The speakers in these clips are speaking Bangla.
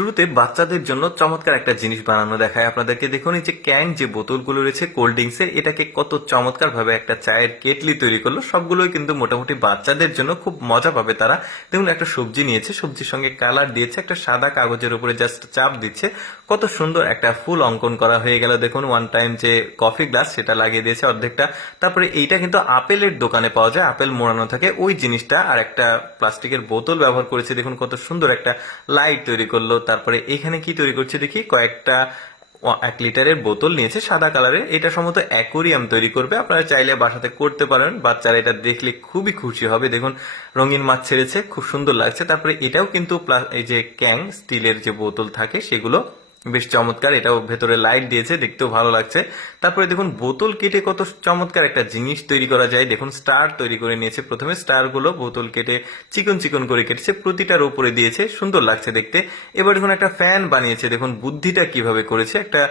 শুরুতে বাচ্চাদের জন্য চমৎকার একটা জিনিস বানানো দেখায় আপনাদেরকে। দেখুন এই যে ক্যান যে বোতলগুলো রয়েছে কোল্ড ড্রিঙ্কসের, এটাকে কত চমৎকার ভাবে একটা চায়ের কেটলি তৈরি করলো। সবগুলোই কিন্তু মোটামুটি বাচ্চাদের জন্য খুব মজা পাবে তারা। দেখুন একটা সবজি নিয়েছে, সবজির সঙ্গে কালার দিয়েছে, একটা সাদা কাগজের উপরে জাস্ট চাপ দিচ্ছে, কত সুন্দর একটা ফুল অঙ্কন করা হয়ে গেল। দেখুন ওয়ান টাইম যে কফি গ্লাস সেটা লাগিয়ে দিয়েছে অর্ধেকটা। তারপরে এইটা কিন্তু আপেলের দোকানে পাওয়া যায়, আপেল মোড়ানো থাকে ওই জিনিসটা। আর একটা প্লাস্টিকের বোতল ব্যবহার করেছে, দেখুন কত সুন্দর একটা লাইট তৈরি করলো। তারপরে এখানে কি তৈরি করছে দেখি, কয়েকটা 1 লিটারের বোতল নিয়েছে সাদা কালারের। এটা সম্ভবত অ্যাকোরিয়াম তৈরি করবে, আপনারা চাইলে বাসাতে করতে পারেন। বাচ্চারা এটা দেখলে খুবই খুশি হবে। দেখুন রঙিন মাছ ছেড়েছে, খুব সুন্দর লাগছে। তারপরে এটাও কিন্তু এই যে ক্যাং স্টিলের যে বোতল থাকে সেগুলো বেশ চমৎকার, এটাও ভেতরে লাইট দিয়েছে, দেখতেও ভালো লাগছে। তারপরে দেখুন বোতল কেটে কত চমৎকার একটা জিনিস তৈরি করা যায়। দেখুন স্টার তৈরি করে নিয়েছে, প্রথমে স্টার গুলো বোতল কেটে চিকন চিকন করে কেটেছে, প্রতিটার উপরে দিয়েছে, সুন্দর লাগছে দেখতে। এবার দেখুন একটা ফ্যান বানিয়েছে, দেখুন বুদ্ধিটা কিভাবে করেছে। একটা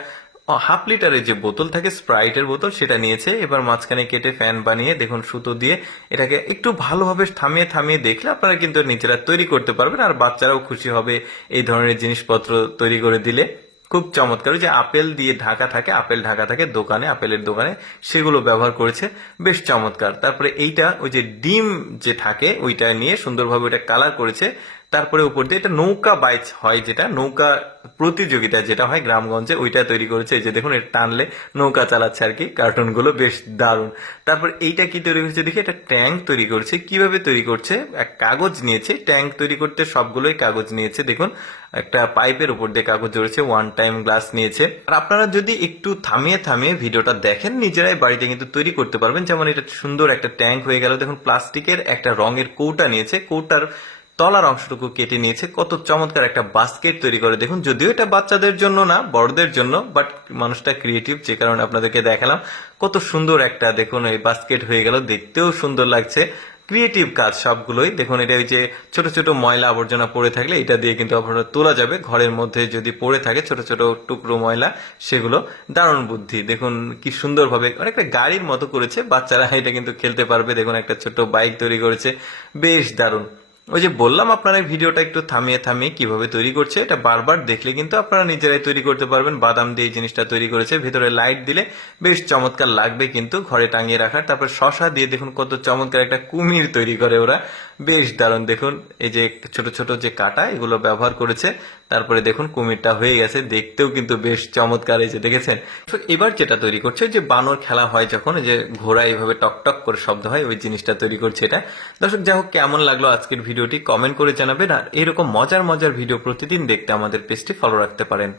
1/2 লিটারের যে বোতল থাকে স্প্রাইটের বোতল সেটা নিয়েছে, এবার মাঝখানে কেটে ফ্যান বানিয়ে দেখুন সুতো দিয়ে এটাকে একটু ভালোভাবে থামিয়ে থামিয়ে দেখলে আপনারা কিন্তু নিজেরা তৈরি করতে পারবেন, আর বাচ্চারাও খুশি হবে এই ধরনের জিনিসপত্র তৈরি করে দিলে। খুব চমৎকার। ওই যে আপেল দিয়ে ঢাকা থাকে, আপেল ঢাকা থাকে দোকানে, আপেলের দোকানে, সেগুলো ব্যবহার করেছে, বেশ চমৎকার। তারপরে এইটা ওই যে ডিম যে থাকে ওইটা নিয়ে সুন্দরভাবে ওইটা কালার করেছে। তারপরে উপর দিয়ে এটা নৌকা বাইচ হয়, যেটা নৌকা প্রতিযোগিতা যেটা হয় গ্রামগঞ্জে, ওইটা তৈরি করেছে। এই যে দেখুন এটা টানলে নৌকা চালাচ্ছে আর কি, কার্টুন গুলো বেশ দারুণ। তারপর এইটা কি তৈরি করেছে দেখি, এটা ট্যাঙ্ক তৈরি করছে। কিভাবে তৈরি করছে, এক কাগজ নিয়েছে ট্যাঙ্ক তৈরি করতে, সবগুলোই কাগজ নিয়েছে। দেখুন একটা পাইপের উপর দিয়ে কাগজ জড়েছে, ওয়ান টাইম গ্লাস নিয়েছে। আর আপনারা যদি একটু থামিয়ে থামিয়ে ভিডিওটা দেখেন, নিজেরাই বাড়িতে কিন্তু তৈরি করতে পারবেন। যেমন এটা সুন্দর একটা ট্যাঙ্ক হয়ে গেল। দেখুন প্লাস্টিকের একটা রঙের কৌটা নিয়েছে, কৌটার তলার অংশটুকু কেটে নিয়েছে, কত চমৎকার একটা বাস্কেট তৈরি করে। দেখুন যদিও এটা বাচ্চাদের জন্য না, বড়দের জন্য, বাট মানুষটা ক্রিয়েটিভ, যে কারণে আপনাদেরকে দেখালাম। কত সুন্দর একটা দেখুন এই বাস্কেট হয়ে গেল, দেখতেও সুন্দর লাগছে। ক্রিয়েটিভ কাজ সবগুলোই। দেখুন এটা ওই যে ছোট ছোট ময়লা আবর্জনা পড়ে থাকলে এটা দিয়ে কিন্তু আপনারা তোলা যাবে, ঘরের মধ্যে যদি পড়ে থাকে ছোট ছোট টুকরো ময়লা সেগুলো। দারুণ বুদ্ধি, দেখুন কি সুন্দরভাবে অনেকটা গাড়ির মতো করেছে, বাচ্চারা এটা কিন্তু খেলতে পারবে। দেখুন একটা ছোট বাইক তৈরি করেছে, বেশ দারুণ। ওই যে বললাম আপনারা এই ভিডিওটা একটু থামিয়ে থামিয়ে কিভাবে তৈরি করছে, এটা বারবার দেখলে কিন্তু আপনারা নিজেরাই তৈরি করতে পারবেন। বাদাম দিয়ে এই জিনিসটা তৈরি করেছে, ভেতরে লাইট দিলে বেশ চমৎকার লাগবে কিন্তু ঘরে টাঙিয়ে রাখার। তারপর শশা দিয়ে দেখুন কত চমৎকার একটা কুমির তৈরি করে ওরা, বেশ দারুণ। দেখুন এই যে ছোট ছোট যে কাটা এগুলো ব্যবহার করেছে। তারপরে দেখুন কুমিরটা হয়ে গেছে, দেখতেও কিন্তু বেশ চমৎকার, এই যে দেখেছেন। তো এবার যেটা তৈরি করছে, যে বানর খেলা হয় যখন, এই যে ঘোড়া এইভাবে টক টক করে শব্দ হয়, ওই জিনিসটা তৈরি করছে এটা। দর্শক যাই হোক, কেমন লাগলো আজকের ভিডিওটি কমেন্ট করে জানাবেন। আর এরকম মজার মজার ভিডিও প্রতিদিন দেখতে আমাদের পেজটি ফলো রাখতে পারেন।